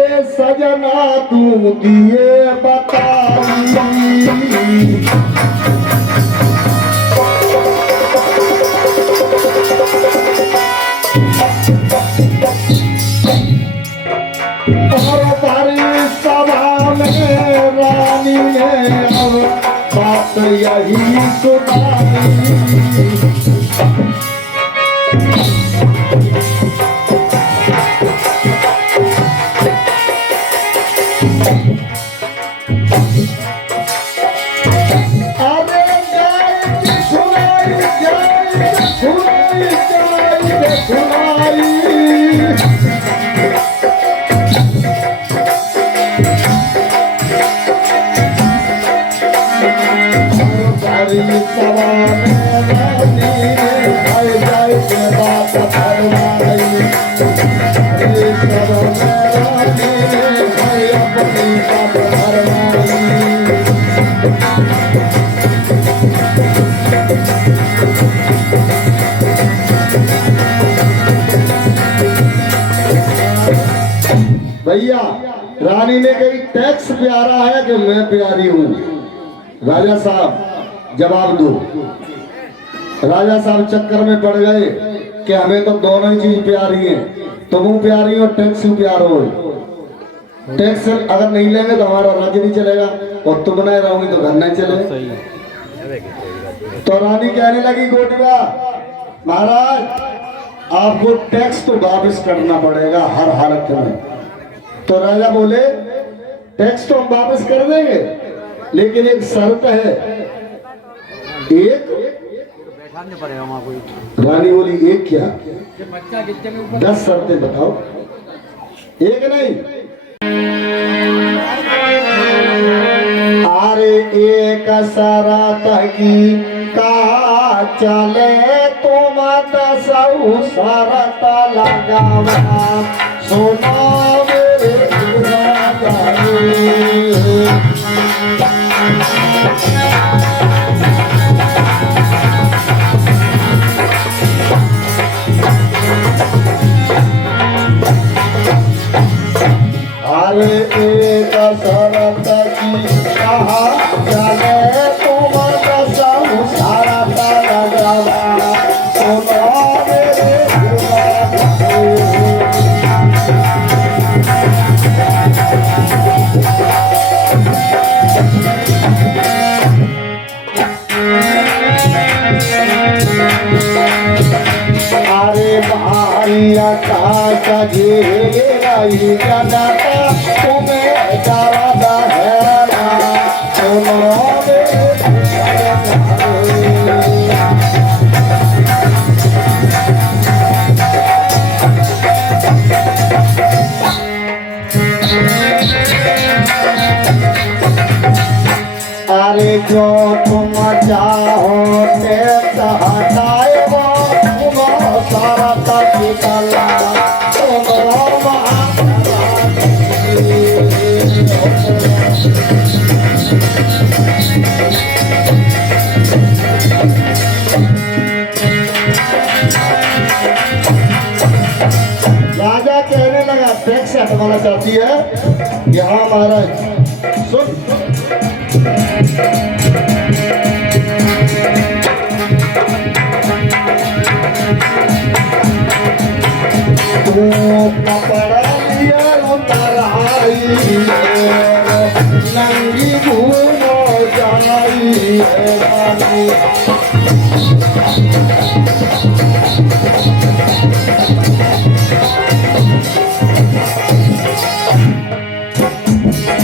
सजना तू दिए बताई और तारी सभा में रानी ने अब बात यही सुनाई। भैया रानी ने कही टैक्स प्यारा है कि मैं प्यारी हूँ। राजा साहब जवाब दो। राजा साहब चक्कर में पड़ गए कि हमें तो दोनों ही चीज प्यारी है, तुम प्यारी हो टैक्स प्यार हो। टैक्स अगर नहीं लेंगे तो हमारा राज्य नहीं चलेगा और तुम नहीं रहोगी तो घर नहीं चलेगा। तो रानी कहने लगी गोटिया महाराज आपको टैक्स तो वापस करना पड़ेगा हर हालत में। तो राजा बोले टैक्स तो हम वापस कर देंगे लेकिन एक शर्त है। एक रानी बोली एक क्या? 10 शर्तें बताओ। एक नहीं अरे एक शर्त की का चले तुम 10 शर्त लगावा सुनो अरे एक शरत की कहा चले तुम 10 शरत लगावा सुनो मेरे अरे भारिया का घेराई जनता तुम्हें डरदा है ना सुनो अरे जो तुम चाहो टैक्स हटाए वो तुम सारा तक निकला राजा कहने लगा टैक्स हटवाना चाहती है। यहाँ महाराज सुन कपड़ा लिया उतराई नंगी घूमो जाई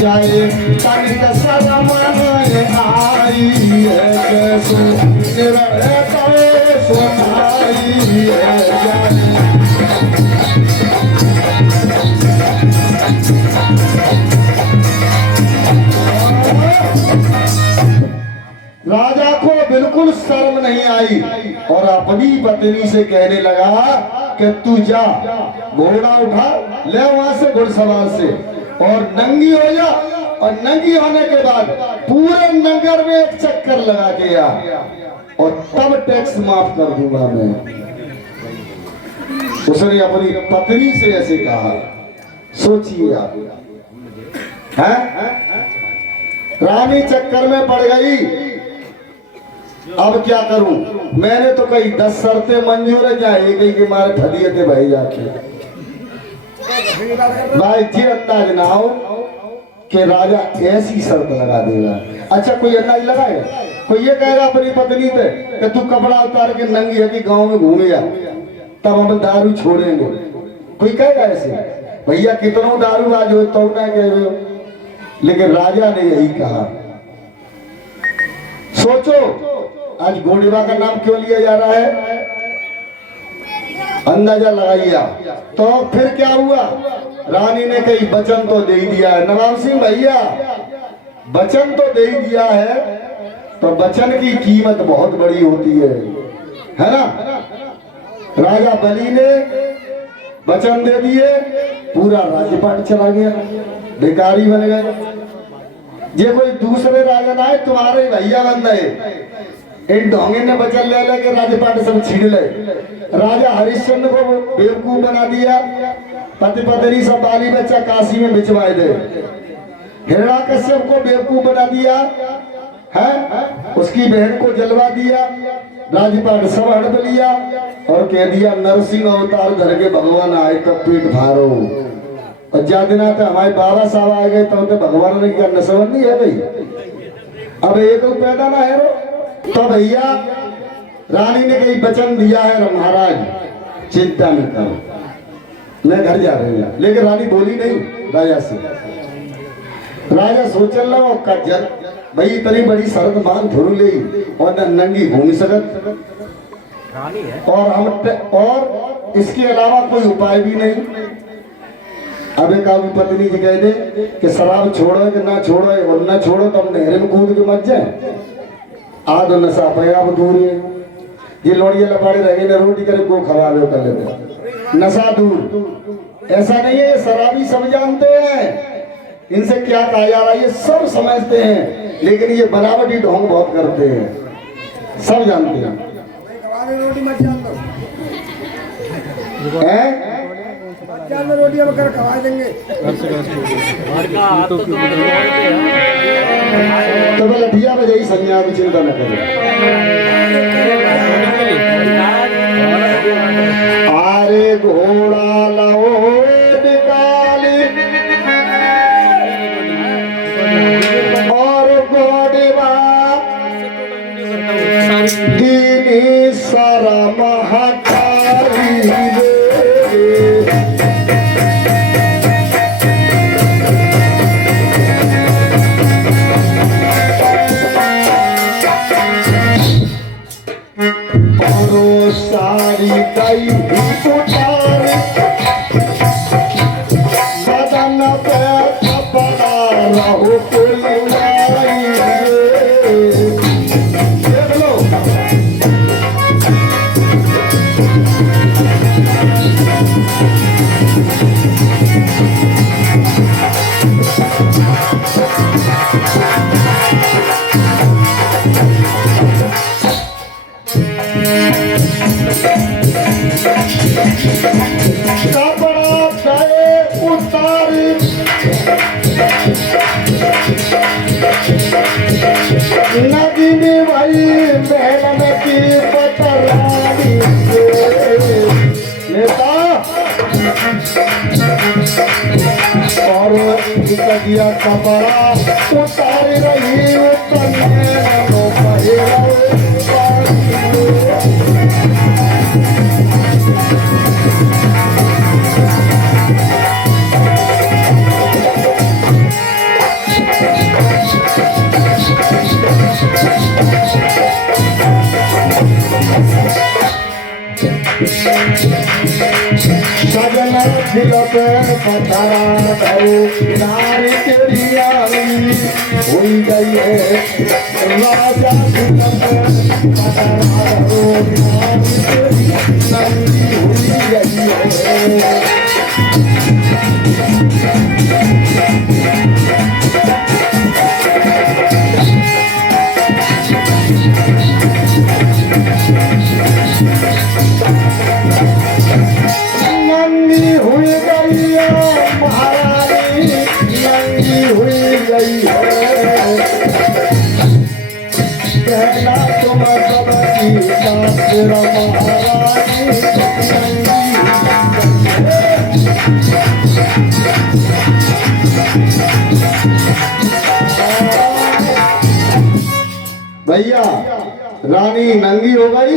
जाए तनिक शरम आई है सुनाई राजा को बिल्कुल शर्म नहीं आई और अपनी पत्नी से कहने लगा कि तू जा घोड़ा उठा ले वहां से घुड़सवार से और नंगी हो जा और नंगी होने के बाद पूरे नगर में एक चक्कर लगा के आ और तब टैक्स माफ कर दूंगा मैं। उसने अपनी पत्नी से ऐसे कहा। सोचिए आप, हैं? रानी चक्कर में पड़ गई, अब क्या करूं? मैंने तो कही 10 शर्तें मंजूर है, या एक ही के मारे ठदियते भाई जाते भाई जी। अंदाज ना हो कि राजा ऐसी शर्त लगा देगा। अच्छा कोई अंदाज लगाएगा? कोई ये कहेगा अपनी पत्नी पे कि तू कपड़ा उतार के नंगी है कि गांव में घूम जा, तब हम दारू छोड़ेंगे? कोई कहेगा ऐसे? भैया कितनों दारू आज हो तो ना कह रहे हो, लेकिन राजा ने यही कहा। सोचो आज गोडिबा का नाम क्यों लिया जा रहा है, अंदाजा लगाइए आप। तो फिर क्या हुआ? रानी ने कही वचन तो दे दिया है नवाब सिंह भैया, वचन तो दे दिया है, तो वचन की कीमत बहुत बड़ी होती है ना? राजा बलि ने वचन दे दिए, पूरा राज्यपाट चला गया, भिखारी बन गए। ये कोई दूसरे राजा ना है, तुम्हारे भैया बन गए। एक ढोंगे ने वचन ले लेके राज्यपाट सब छीन ले। राजा हरिश्चंद्र को बेवकूफ बना दिया, पति पत्नी सब बाली बच्चा काशी में भिजवाए दे। हिरण्याकश्यप को बेवकूफ बना दिया है, उसकी बहन को जलवा दिया। राज्यपाट सब हड़प लिया और कह दिया नरसिंह अवतार धर के भगवान आए तब पीठ फारो। और जादिना तो हमारे बाबा साहब आ गए तो भगवान ने क्या नसबंदी है भाई, अब एक पैदा ना है। तो भैया रानी ने कहीं वचन दिया है महाराज चिंता न करो, मैं घर जा रही हूँ। लेकिन रानी बोली नहीं राजा से। राजा सोचल लो जल भाई इतनी बड़ी शर्त मान थोड़ी ले और न नंगी घूम सकत, और इसके अलावा कोई उपाय भी नहीं। अब एक आदमी पत्नी जी कह दे कि शराब छोड़ो कि ना छोड़ो, और ना छोड़ो तो हम नहरे में कूद के मर जाए, आध नशा पे आप दूर है। ये लोड़िया लपाड़े रह गए रोटी करे को खराब हो कर लेते, नशा दूर। ऐसा नहीं है, शराबी सब जानते हैं इनसे क्या कहा जा रहा है, ये सब समझते हैं, लेकिन ये बनावटी ढोंग बहुत करते हैं, सब जानते हैं। रोटियां वगैरह खवा देंगे तो लठिया में यही संज्ञा की चिंता न करें। आरे घोड़ा लाओ निकाली और गोडिबा दीनी सारा महाकारी सारी गई उतार बदन पे कपड़ा रहो नदी में भाई महल की पतरानी नेता और दिया कपड़ा उतार रही सजन खिलते पथरा नारी तेरी आई हुई गई है राजा खिलते पथरा नारी तेरी नंदी हुई गई है। नंदी हुई गई है तेरा महारानी भैया रानी नंगी हो गई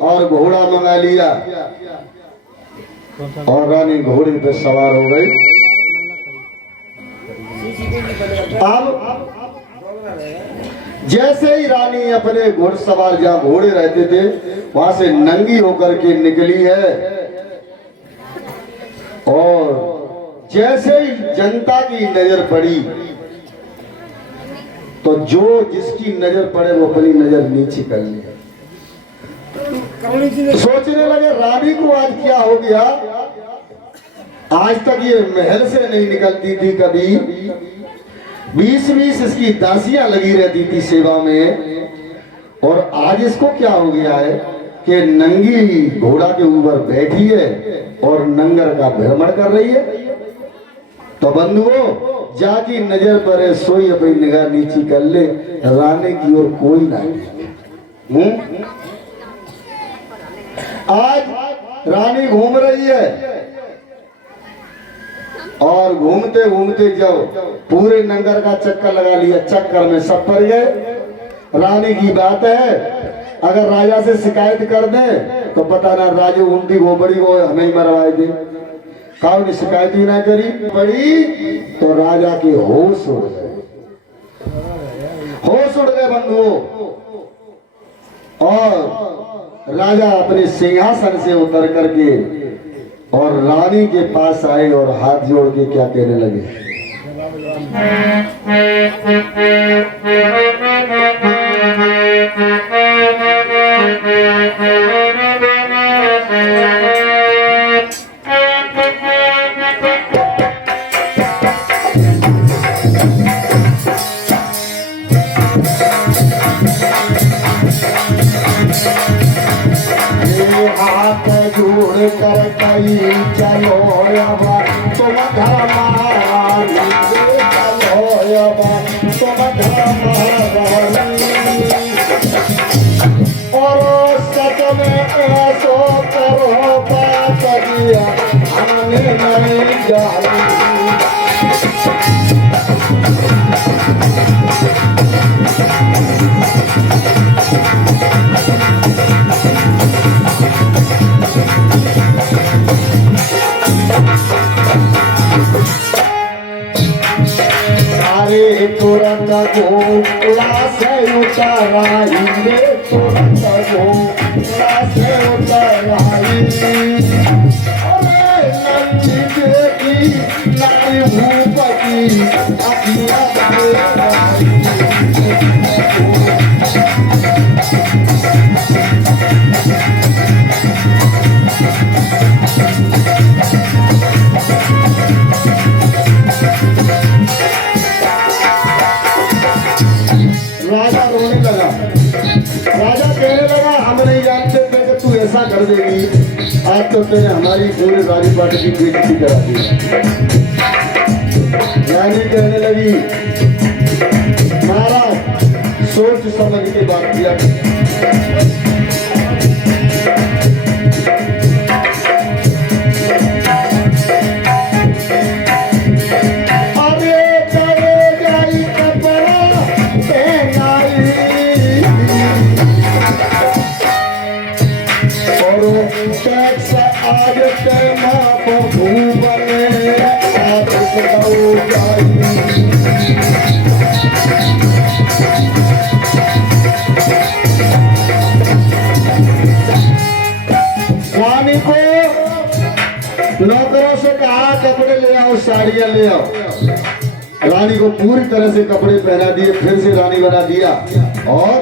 और घोड़ा मंगा लिया और रानी घोड़े पे सवार हो गई। अब जैसे ही रानी अपने घुड़सवार जहां घोड़े रहते थे वहां से नंगी होकर के निकली है और जैसे ही जनता की नजर पड़ी तो जो जिसकी नजर पड़े वो अपनी नजर नीचे कर लिया। सोचने लगे रानी को आज क्या हो गया, आज तक ये महल से नहीं निकलती थी कभी, 20-20 इसकी दासियां लगी रहती थी सेवा में, और आज इसको क्या हो गया है कि नंगी घोड़ा के ऊपर बैठी है और नंगर का भ्रमण कर रही है। तो बंधुओं जाकी नजर पड़े सोई अपनी निगाह नीची कर ले, रानी की ओर कोई ना। आज रानी घूम रही है और घूमते घूमते जब पूरे नंगर का चक्कर लगा लिया, चक्कर में सब पड़ गए। रानी की बात है अगर राजा से शिकायत कर दे तो पता ना राजू उल्टी गोबड़ी को हमें ही मरवाए दे। काऊ ने शिकायत ही ना करी पड़ी तो राजा के होश उड़ गए, होश उड़ गए बंधुओं। और राजा अपने सिंहासन से उतर करके और रानी के पास आए और हाथ जोड़ के क्या कहने लगे, हाथ जोड़ कर कई चलो अब तुम धर्मानी, चलो अब तुम धर्मानी, और सच में ऐसो करो बात दिया हमने नहीं जानी। अरे तुरंत घोड़ा से उतराई, तुरंत घोड़ा से उतराई, अरे नंदी देखी नारी भूपति अखियां राजा रोने लगा। राजा कहने लगा हम नहीं जानते थे कि तू ऐसा कर देगी, आज तो तेरे हमारी पूरी राजपाट की बेइज्जती करा दी। रानी कहने लगी महाराज सोच समझ के बात किया। आज तेना बहू बने आप रानी को नौकरों से कहा कपड़े ले आओ, साड़ियां ले आओ। रानी को पूरी तरह से कपड़े पहना दिए, फिर से रानी बना दिया। और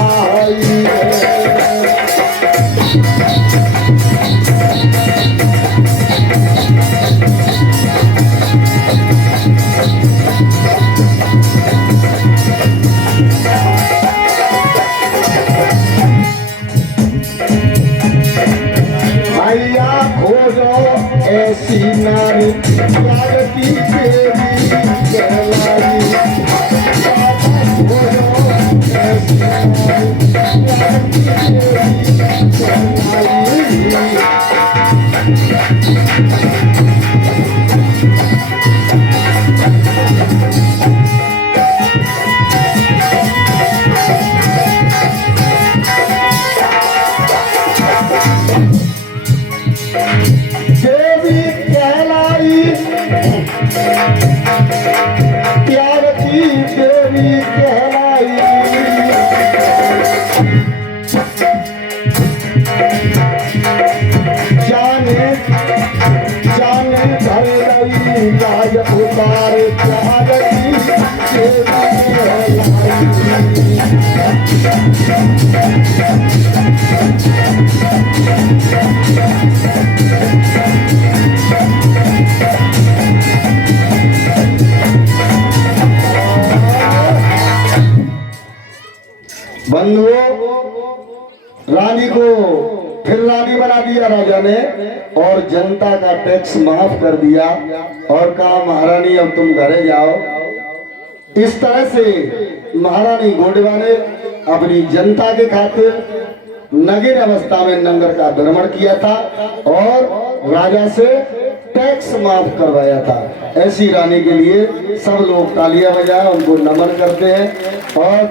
आई भैया खोजो ऐसी नारी प्यारती देवी कहलाई खोजो ऐसी नारी प्यारती देवी कहलाई देवी कहलाई प्यार की देवी कहलाई जाने जाने धर रही लाज उतार प्यार की देवी कहलाई बंधुओं, रानी को फिर रानी बना दिया राजा ने और जनता का टैक्स माफ कर दिया और कहा महारानी अब तुम घरे जाओ। इस तरह से महारानी गोंडवा ने अपनी जनता के खातिर नगीन अवस्था में नंगर का भ्रमण किया था और राजा से टैक्स माफ करवाया था। ऐसी रानी के लिए सब लोग तालियां बजाएं, उनको नमन करते हैं और